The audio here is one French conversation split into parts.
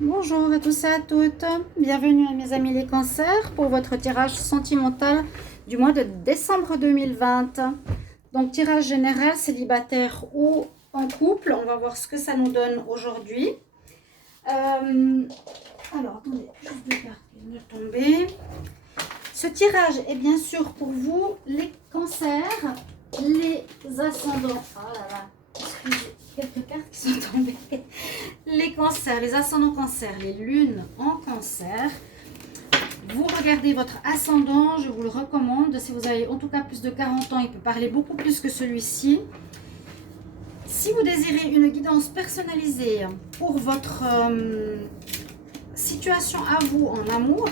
Bonjour à tous et à toutes, bienvenue à mes amis les cancers pour votre tirage sentimental du mois de décembre 2020. Donc tirage général, célibataire ou en couple, on va voir ce que ça nous donne aujourd'hui. Alors attendez, juste deux cartes qui viennent de tomber. Ce tirage est bien sûr pour vous les cancers, les ascendants. Oh là là, excusez, quelques cartes qui sont tombées. Les cancers, les ascendants cancers, les lunes en cancer. Vous regardez votre ascendant, je vous le recommande. Si vous avez en tout cas plus de 40 ans, il peut parler beaucoup plus que celui-ci. Si vous désirez une guidance personnalisée pour votre situation à vous en amour,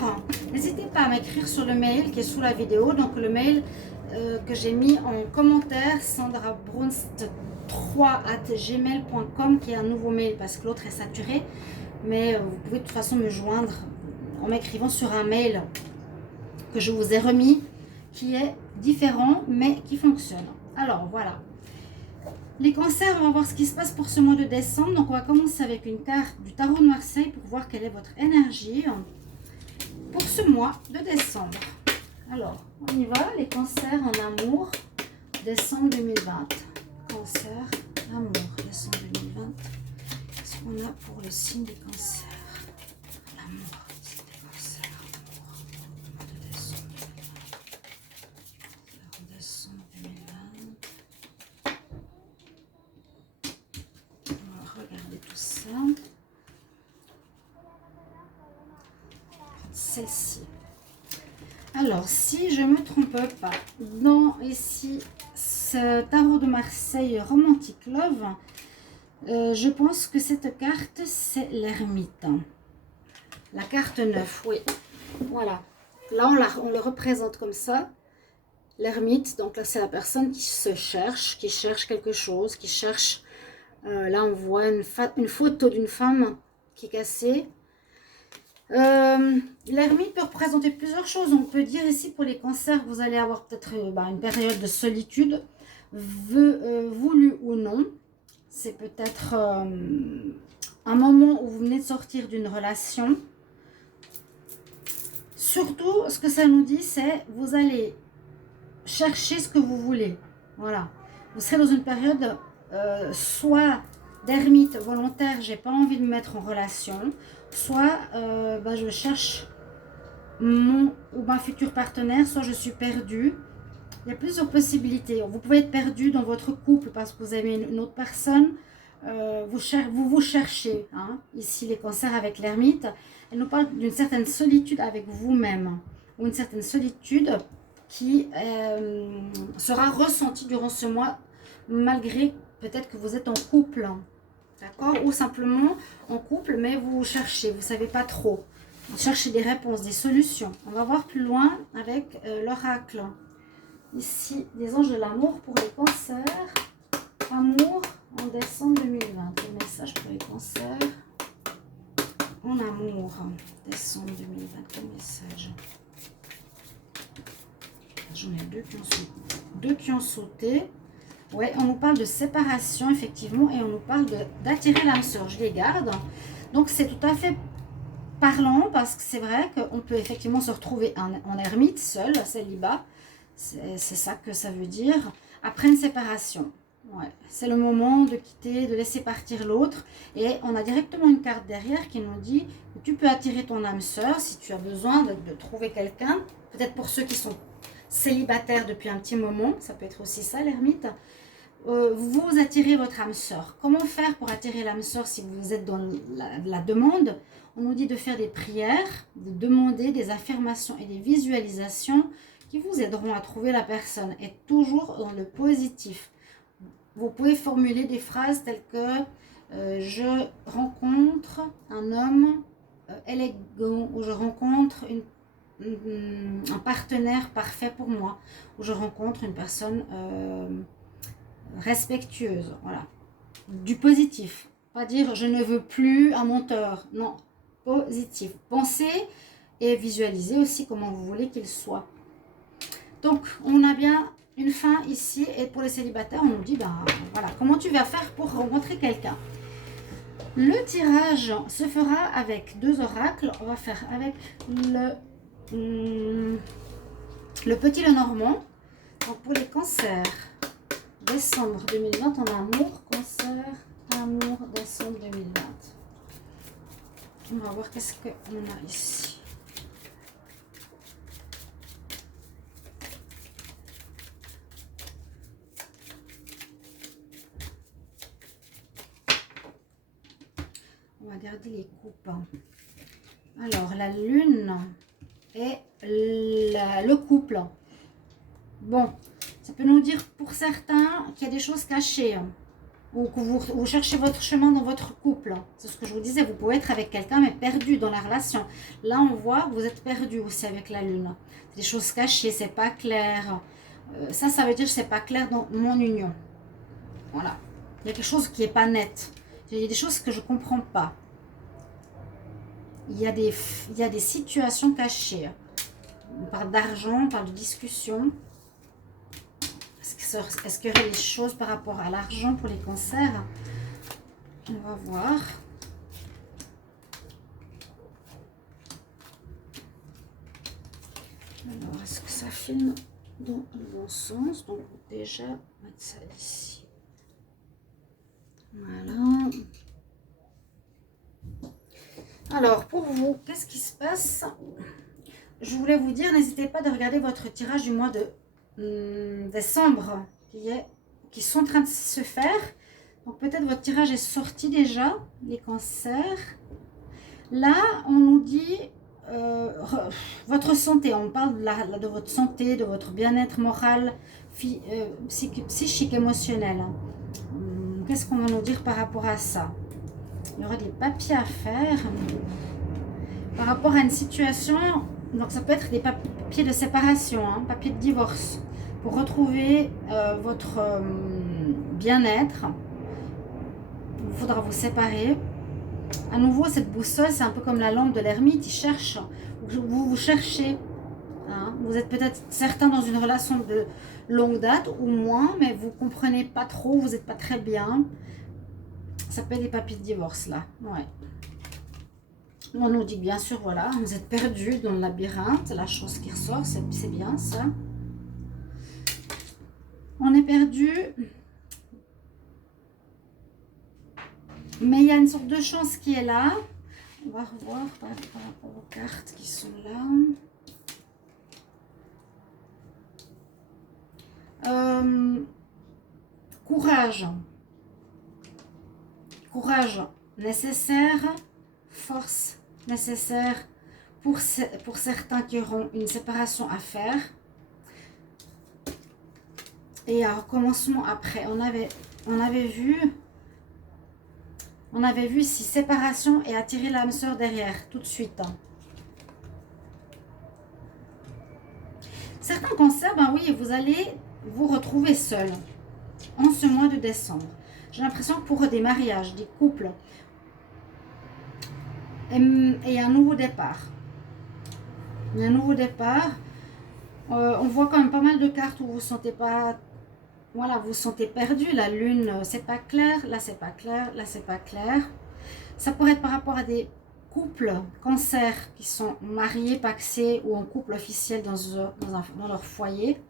n'hésitez pas à m'écrire sur le mail qui est sous la vidéo. Donc le mail que j'ai mis en commentaire, sandrabrunst3@gmail.com, qui est un nouveau mail parce que l'autre est saturé. Mais vous pouvez de toute façon me joindre en m'écrivant sur un mail que je vous ai remis, qui est différent mais qui fonctionne. Alors voilà. Les cancers, on va voir ce qui se passe pour ce mois de décembre. Donc on va commencer avec une carte du tarot de Marseille pour voir quelle est votre énergie pour ce mois de décembre. Alors, on y va, les cancers en amour, décembre 2020. Cancer, amour, décembre 2020. Qu'est-ce qu'on a pour le signe des cancers? L'amour, signe des cancers, amour, mois de décembre 2020. Décembre 2020. On va regarder tout ça. Celle-ci. Alors, si je ne me trompe pas, dans ici, ce tarot de Marseille Romantic Love, je pense que cette carte, c'est l'ermite. La carte 9, oui. Voilà. Là, on le représente comme ça. L'ermite, donc là, c'est la personne qui se cherche, qui cherche quelque chose, qui cherche... là, on voit une photo d'une femme qui est cassée. L'ermite peut représenter plusieurs choses. On peut dire ici pour les cancers, vous allez avoir peut-être une période de solitude, voulu ou non. C'est peut-être un moment où vous venez de sortir d'une relation. Surtout, ce que ça nous dit, c'est vous allez chercher ce que vous voulez. Voilà. Vous serez dans une période soit d'ermite volontaire, j'ai pas envie de me mettre en relation, soit je cherche mon ou ma futur partenaire, soit je suis perdue. Il y a plusieurs possibilités. Vous pouvez être perdu dans votre couple parce que vous aimez une autre personne. Vous cherchez. Hein. Ici, les cancers avec l'ermite. Elle nous parle d'une certaine solitude avec vous-même. Ou une certaine solitude qui sera ressentie durant ce mois, malgré peut-être que vous êtes en couple. D'accord? Ou simplement en couple, mais vous cherchez, vous ne savez pas trop. Vous cherchez des réponses, des solutions. On va voir plus loin avec l'oracle. Ici, des anges de l'amour pour les cancers. Amour en décembre 2020. Le message pour les cancers en amour. Décembre 2020, quel message? J'en ai deux qui ont sauté. Ouais, on nous parle de séparation, effectivement, et on nous parle d'attirer l'âme sœur. Je les garde. Donc, c'est tout à fait parlant, parce que c'est vrai qu'on peut effectivement se retrouver en ermite, seul, célibat. C'est ça que ça veut dire. Après une séparation. Ouais, c'est le moment de quitter, de laisser partir l'autre. Et on a directement une carte derrière qui nous dit que tu peux attirer ton âme sœur si tu as besoin de trouver quelqu'un. Peut-être pour ceux qui sont célibataires depuis un petit moment. Ça peut être aussi ça, l'ermite. Vous attirez votre âme sœur. Comment faire pour attirer l'âme sœur si vous êtes dans la demande? On nous dit de faire des prières, de demander des affirmations et des visualisations qui vous aideront à trouver la personne. Et toujours dans le positif. Vous pouvez formuler des phrases telles que je rencontre un homme élégant, ou je rencontre un partenaire parfait pour moi, ou je rencontre une personne respectueuse, voilà. Du positif, pas dire je ne veux plus un menteur, non, positif. Pensez et visualisez aussi comment vous voulez qu'il soit. Donc, on a bien une fin ici, et pour les célibataires, on nous dit, voilà, comment tu vas faire pour rencontrer quelqu'un? Le tirage se fera avec 2 oracles. On va faire avec le petit Lenormand. Donc pour les cancers, décembre 2020, on a amour, cancer, amour, décembre 2020. On va voir qu'est-ce qu'on a ici. On va garder les coupes. Alors, la lune et le couple. Bon, ça peut nous dire pour certains qu'il y a des choses cachées. Ou que vous cherchez votre chemin dans votre couple. C'est ce que je vous disais, vous pouvez être avec quelqu'un mais perdu dans la relation. Là, on voit que vous êtes perdu aussi avec la lune. C'est des choses cachées, c'est pas clair. Ça veut dire que c'est pas clair dans mon union. Voilà. Il y a quelque chose qui est pas net. Il y a des choses que je comprends pas. Il y a des situations cachées. On parle d'argent, on parle de discussion. Est-ce qu'il y aurait des choses par rapport à l'argent pour les cancers? On va voir. Alors, est-ce que ça filme dans le bon sens? Donc, déjà, mettre ça ici. Voilà. Alors, pour vous, qu'est-ce qui se passe? Je voulais vous dire, n'hésitez pas de regarder votre tirage du mois de décembre qui sont en train de se faire. Donc peut-être votre tirage est sorti déjà, les cancers. Là, on nous dit votre santé. On parle de votre santé, de votre bien-être moral, psychique, émotionnel. Qu'est-ce qu'on va nous dire par rapport à ça? Il y aura des papiers à faire par rapport à une situation. Donc ça peut être des papiers de séparation, hein, papiers de divorce, pour retrouver votre bien-être. Il faudra vous séparer. À nouveau, cette boussole, c'est un peu comme la lampe de l'ermite. Il cherche, vous cherchez. Hein. Vous êtes peut-être certains dans une relation de longue date ou moins, mais vous ne comprenez pas trop, vous n'êtes pas très bien. Ça peut être des papiers de divorce là, ouais. On nous dit bien sûr, voilà, vous êtes perdu dans le labyrinthe, la chose qui ressort, c'est bien ça. On est perdu, mais il y a une sorte de chance qui est là. On va revoir par rapport aux cartes qui sont là. Courage. Courage nécessaire, force nécessaire pour certains qui auront une séparation à faire. Et un recommencement après. On avait vu ici séparation et attirer l'âme sœur derrière tout de suite. Certains cancers, ben oui, vous allez vous retrouver seul en ce mois de décembre. J'ai l'impression que pour des mariages, des couples, et un nouveau départ. Un nouveau départ. On voit quand même pas mal de cartes où vous ne vous sentez pas... Voilà, vous vous sentez perdu. La lune, c'est pas clair. Là, c'est pas clair. Là, c'est pas clair. Ça pourrait être par rapport à des couples cancers qui sont mariés, pacsés ou en couple officiel dans leur foyer.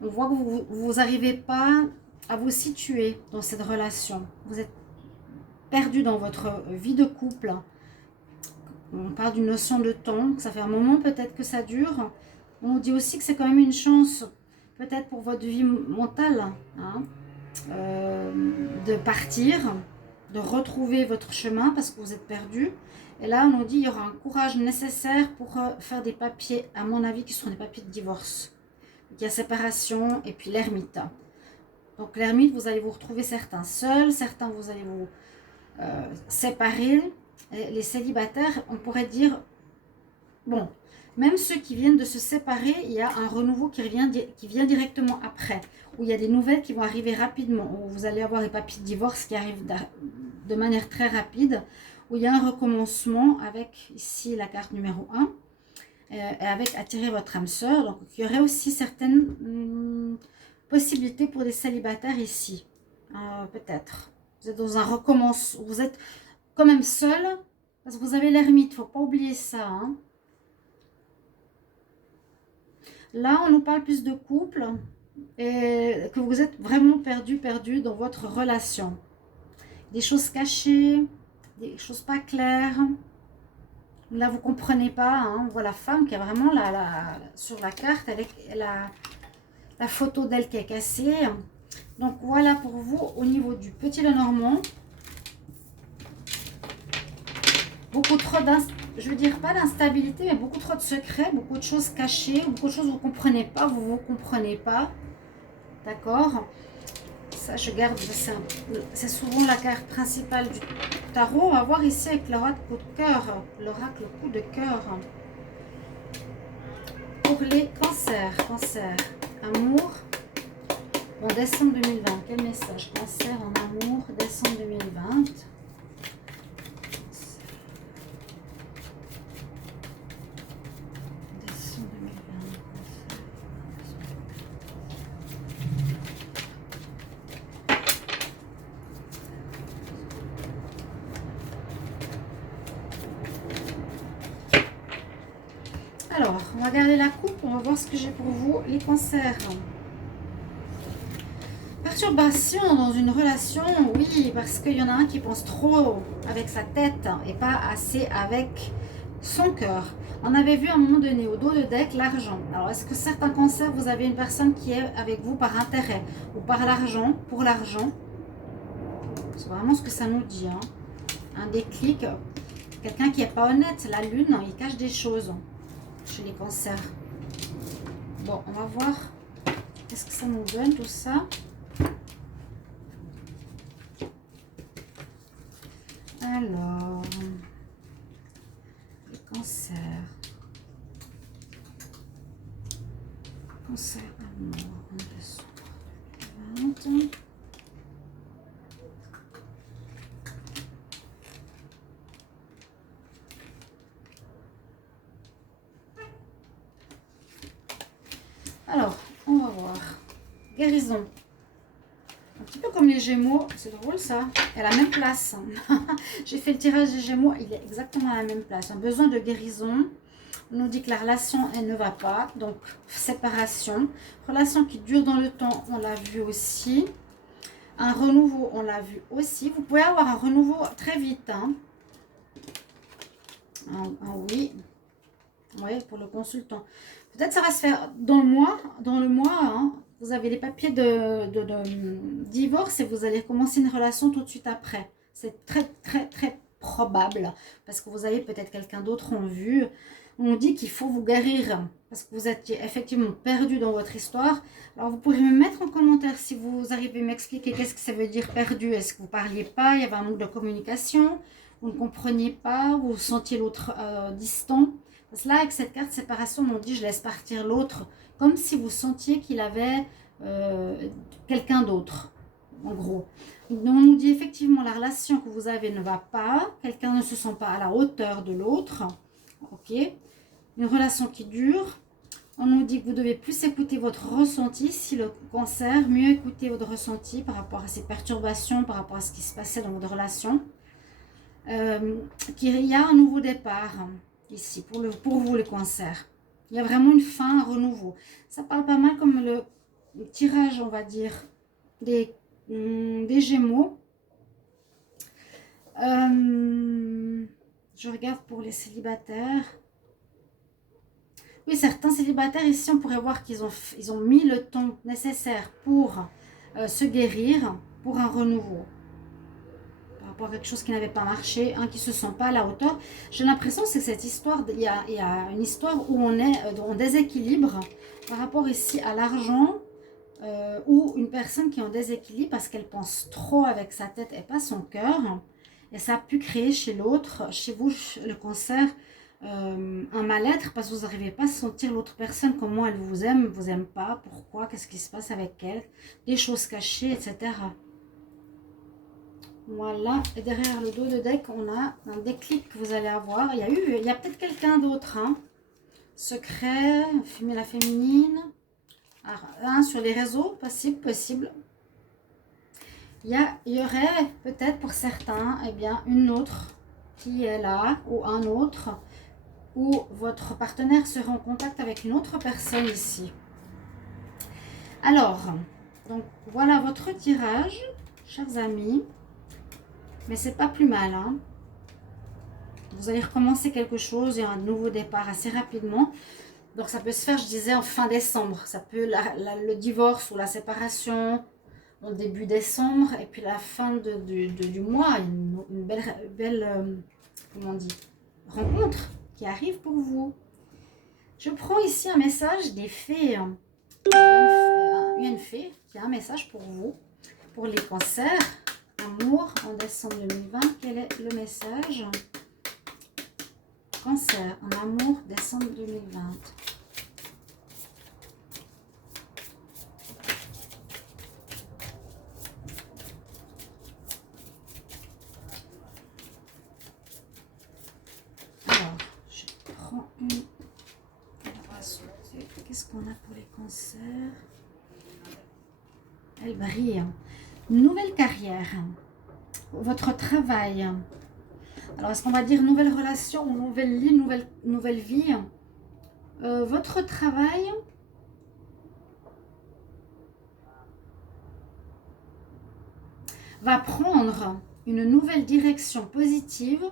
On voit que vous n'arrivez pas à vous situer dans cette relation. Vous êtes perdu dans votre vie de couple. On parle d'une notion de temps. Ça fait un moment peut-être que ça dure. On dit aussi que c'est quand même une chance peut-être pour votre vie mentale, hein, de partir, de retrouver votre chemin parce que vous êtes perdu. Et là, on nous dit qu'il y aura un courage nécessaire pour faire des papiers, à mon avis, qui seront des papiers de divorce. Il y a séparation et puis l'ermite. Donc l'ermite, vous allez vous retrouver certains seuls, certains vous allez vous séparer. Et les célibataires, on pourrait dire, bon, même ceux qui viennent de se séparer, il y a un renouveau qui vient directement après, où il y a des nouvelles qui vont arriver rapidement, où vous allez avoir des papiers de divorce qui arrivent de manière très rapide, où il y a un recommencement avec ici la carte numéro 1, et avec attirer votre âme sœur. Donc il y aurait aussi certaines possibilités pour des célibataires ici, peut-être. Vous êtes dans un recommencement, vous êtes quand même seul, parce que vous avez l'ermite, il ne faut pas oublier ça. Hein. Là, on nous parle plus de couple et que vous êtes vraiment perdu dans votre relation. Des choses cachées, des choses pas claires. Là, vous comprenez pas. Hein. On voit la femme qui est vraiment sur la carte avec la photo d'elle qui est cassée. Donc, voilà pour vous au niveau du petit Lenormand. Beaucoup trop je veux dire pas d'instabilité, mais beaucoup trop de secrets, beaucoup de choses cachées, beaucoup de choses que vous ne comprenez pas, vous ne comprenez pas. D'accord? Ça, je garde, c'est souvent la carte principale du tarot. On va voir ici avec l'oracle coup de cœur, l'oracle coup de cœur. Pour les cancers, amour, en décembre 2020. Quel message? Cancer en amour, décembre 2020. Alors, on va garder la coupe, on va voir ce que j'ai pour vous, les cancers. Perturbation dans une relation, oui, parce qu'il y en a un qui pense trop avec sa tête et pas assez avec son cœur. On avait vu à un moment donné au dos de deck l'argent. Alors, est-ce que certains cancers, vous avez une personne qui est avec vous par intérêt ou par l'argent, pour l'argent? C'est vraiment ce que ça nous dit. Hein. Un déclic, quelqu'un qui n'est pas honnête, la lune, il cache des choses chez les cancers. Bon, on va voir qu'est-ce que ça nous donne tout ça. Alors, les cancers. Cancer amour en décembre 2020. Alors, on va voir. Guérison. Un petit peu comme les Gémeaux. C'est drôle ça. Et à la même place. J'ai fait le tirage des Gémeaux. Il est exactement à la même place. Un besoin de guérison. On nous dit que la relation, elle ne va pas. Donc, séparation. Relation qui dure dans le temps, on l'a vu aussi. Un renouveau, on l'a vu aussi. Vous pouvez avoir un renouveau très vite. Hein. Oui. Oui, pour le consultant. Peut-être ça va se faire dans le mois. Hein, vous avez les papiers de divorce et vous allez commencer une relation tout de suite après. C'est très, très, très probable. Parce que vous avez peut-être quelqu'un d'autre en vue. On dit qu'il faut vous guérir. Parce que vous êtes effectivement perdu dans votre histoire. Alors, vous pouvez me mettre en commentaire si vous arrivez à m'expliquer qu'est-ce que ça veut dire perdu. Est-ce que vous ne parliez pas? Il y avait un manque de communication. Vous ne compreniez pas. Vous sentiez l'autre distant. Parce que là, avec cette carte séparation, on dit je laisse partir l'autre, comme si vous sentiez qu'il avait quelqu'un d'autre, en gros. Donc, on nous dit effectivement la relation que vous avez ne va pas, quelqu'un ne se sent pas à la hauteur de l'autre, ok. Une relation qui dure. On nous dit que vous devez plus écouter votre ressenti, si le cancer, mieux écouter votre ressenti par rapport à ces perturbations, par rapport à ce qui se passait dans votre relation. Qu'il y a un nouveau départ. Ici, pour vous, le cancer. Il y a vraiment une fin, un renouveau. Ça parle pas mal comme le tirage, on va dire, des Gémeaux. Je regarde pour les célibataires. Oui, certains célibataires, ici, on pourrait voir qu'ils ont mis le temps nécessaire pour se guérir, pour un renouveau. Pour quelque chose qui n'avait pas marché, qui ne se sent pas à la hauteur. J'ai l'impression que c'est cette histoire, il y a une histoire où on est en déséquilibre par rapport ici à l'argent, ou une personne qui est en déséquilibre parce qu'elle pense trop avec sa tête et pas son cœur. Et ça a pu créer chez l'autre, chez vous, le cancer, un mal-être parce que vous n'arrivez pas à sentir l'autre personne, comment elle vous aime pas, pourquoi, qu'est-ce qui se passe avec elle, des choses cachées, etc. Voilà, et derrière le dos de deck, on a un déclic que vous allez avoir. Il y a peut-être quelqu'un d'autre. Hein. Secret, la féminine. Sur les réseaux, possible. il y aurait peut-être pour certains, eh bien, une autre qui est là, ou un autre, ou votre partenaire sera en contact avec une autre personne ici. Alors, donc voilà votre tirage, chers amis. Mais c'est pas plus mal, hein. Vous allez recommencer quelque chose et un nouveau départ assez rapidement. Donc ça peut se faire, je disais, en fin décembre. Ça peut le divorce ou la séparation en début décembre. Et puis la fin du mois, une belle comment on dit, rencontre qui arrive pour vous. Je prends ici un message des fées. Il y a une fée qui a un message pour vous, pour les cancers. Amour en décembre 2020. Quel est le message? Cancer en amour, décembre 2020. Alors, je prends une. Qu'est-ce qu'on a pour les cancers? Elle brille. Nouvelle carrière. Votre travail. Alors, est-ce qu'on va dire nouvelle relation, nouvelle vie, nouvelle vie? Votre travail va prendre une nouvelle direction positive.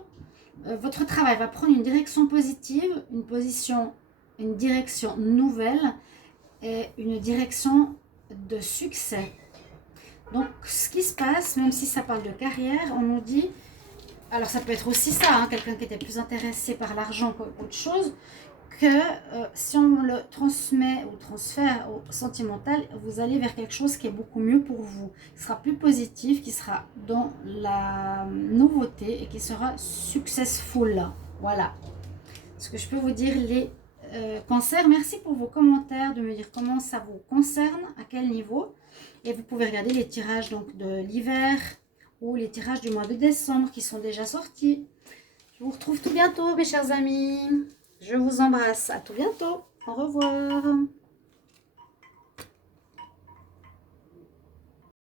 Votre travail va prendre une direction positive, une direction nouvelle et une direction de succès. Donc, ce qui se passe, même si ça parle de carrière, on nous dit, alors ça peut être aussi ça, hein, quelqu'un qui était plus intéressé par l'argent qu'autre chose, que si on le transmet ou transfère au sentimental, vous allez vers quelque chose qui est beaucoup mieux pour vous, qui sera plus positif, qui sera dans la nouveauté et qui sera successful. Voilà ce que je peux vous dire, les cancers. Merci pour vos commentaires, de me dire comment ça vous concerne, à quel niveau. Et vous pouvez regarder les tirages donc, de l'hiver ou les tirages du mois de décembre qui sont déjà sortis. Je vous retrouve tout bientôt, mes chers amis. Je vous embrasse. À tout bientôt. Au revoir.